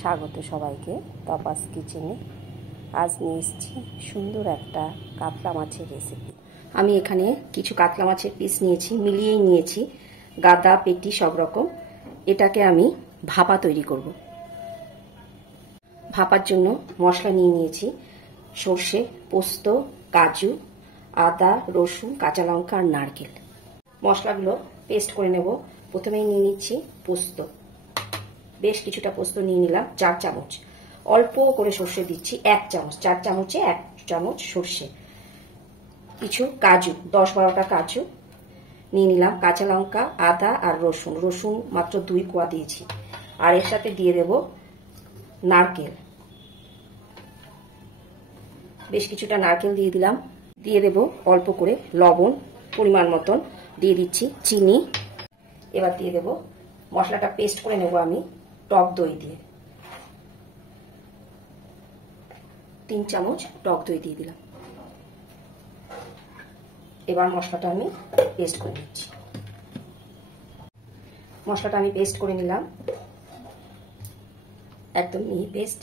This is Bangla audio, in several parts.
স্বাগত সবাইকে তপাস কিচেনে। আজ নিয়ে এসেছি সুন্দর একটা কাতলা মাছের রেসিপি। আমি এখানে কিছু কাতলা মাছের পিস নিয়েছি, মিলিয়েই নিয়েছি, গাদা পেটি সব রকম। এটাকে আমি ভাপা তৈরি করব। ভাপার জন্য মশলা নিয়ে নিয়েছি সর্ষে, পোস্ত, কাজু, আদা, রসুন, কাঁচা লঙ্কা আর নারকেল। মশলাগুলো পেস্ট করে নেব। প্রথমেই নিয়ে নিচ্ছি পোস্ত, বেশ কিছুটা পোস্ত নিয়ে নিলাম, 4 চামচ। অল্প করে সর্ষে দিচ্ছি, 1 চামচ, 4 চামচে 1 চামচ সর্ষে। কিছু কাজু, 10-12টা কাজু নিয়ে নিলাম, কাঁচা লঙ্কা, আদা আর রসুন। রসুন মাত্র 2 কোয়া দিয়েছি। আর এর সাথে দিয়ে দেব নারকেল, বেশ কিছুটা নারকেল দিয়ে দিলাম। দিয়ে দেব অল্প করে লবণ পরিমাণ মতন, দিয়ে দিচ্ছি চিনি। এবার দিয়ে দেব মশলাটা পেস্ট করে নেব আমি টক দই দিয়ে, 3 চামচ টক দই দিয়ে দিলাম। এবার মশলাটা আমি পেস্ট করে নিচ্ছি। মশলাটা আমি পেস্ট করে নিলাম, একদম মিহি পেস্ট।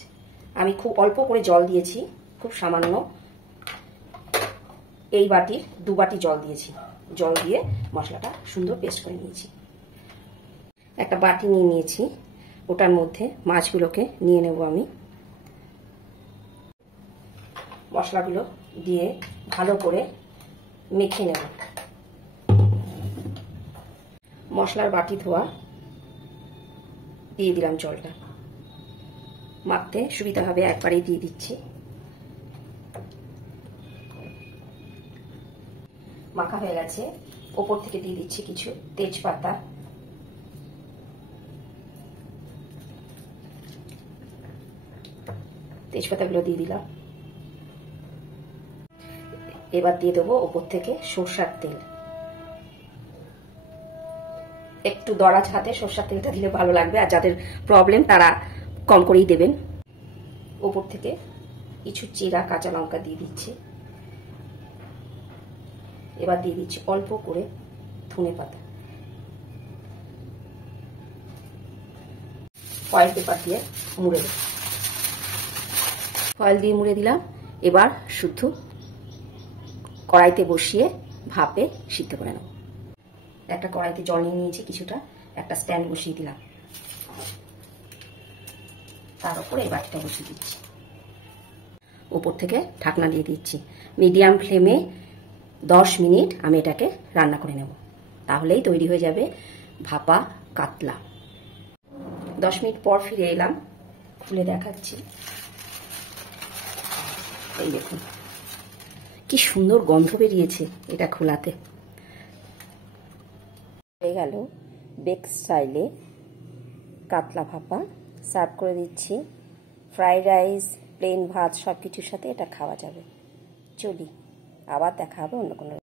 আমি খুব অল্প করে জল দিয়েছি, খুব সামান্য, এই বাটির 2 বাটি জল দিয়েছি। জল দিয়ে মশলাটা সুন্দর পেস্ট করে নিয়েছি। একটা বাটি নিয়ে নিয়েছি, ওটার মধ্যে মাছগুলোকে নিয়ে নেব আমি। মশলাগুলো দিয়ে ভালো করে মেখে নেব। মশলার বাটি ধোয়া দিয়ে দিলাম জলটা, মাখতে সুবিধা হবে একবারেই দিয়ে দিচ্ছি। মাখা হয়ে গেছে, ওপর থেকে দিয়ে দিচ্ছি কিছু তেজপাতা, তেজপাতাগুলো দিয়ে দিলাম। এবার দিয়ে দেবো ওপর থেকে সরষের তেল, একটু দরাজ হাতে সরষের তেলটা দিলে ভালো লাগবে, আর যাদের প্রবলেম তারা কম করেই দেবেন। ওপর থেকে কিছু চিরা কাঁচা লঙ্কা দিয়ে দিচ্ছি। এবার দিয়ে দিচ্ছি অল্প করে ধনে পাতা। ফয়েল পেপার দিয়ে মুড়ে দেব। ফয়েল দিয়ে মুড়ে দিলাম। এবার শুদ্ধ কড়াইতে বসিয়ে ভাপে সিদ্ধ করে নেব। একটা কড়াইতে জল নিয়ে নিয়েছি কিছুটা, একটা স্ট্যান্ড বসিয়ে দিলাম, তার উপরে এই বাটিটা বসিয়ে দিচ্ছি। উপর থেকে ঢাকনা দিয়ে দিচ্ছি। মিডিয়াম ফ্লেমে 10 মিনিট আমি এটাকে রান্না করে নেব, তাহলেই তৈরি হয়ে যাবে ভাপা কাতলা। 10 মিনিট পর ফিরে এলাম, খুলে দেখাচ্ছি। এই দেখুন কি সুন্দর গন্ধ বেরিয়েছে এটা খোলাতে। হয়ে গেল বেক স্টাইলে কাতলা ভাপা। সার্ভ করে দিচ্ছি। ফ্রাইড রাইস, প্লেন ভাত সব কিছুর সাথে এটা খাওয়া যাবে। চলি, আবার দেখা হবে অন্য কোনো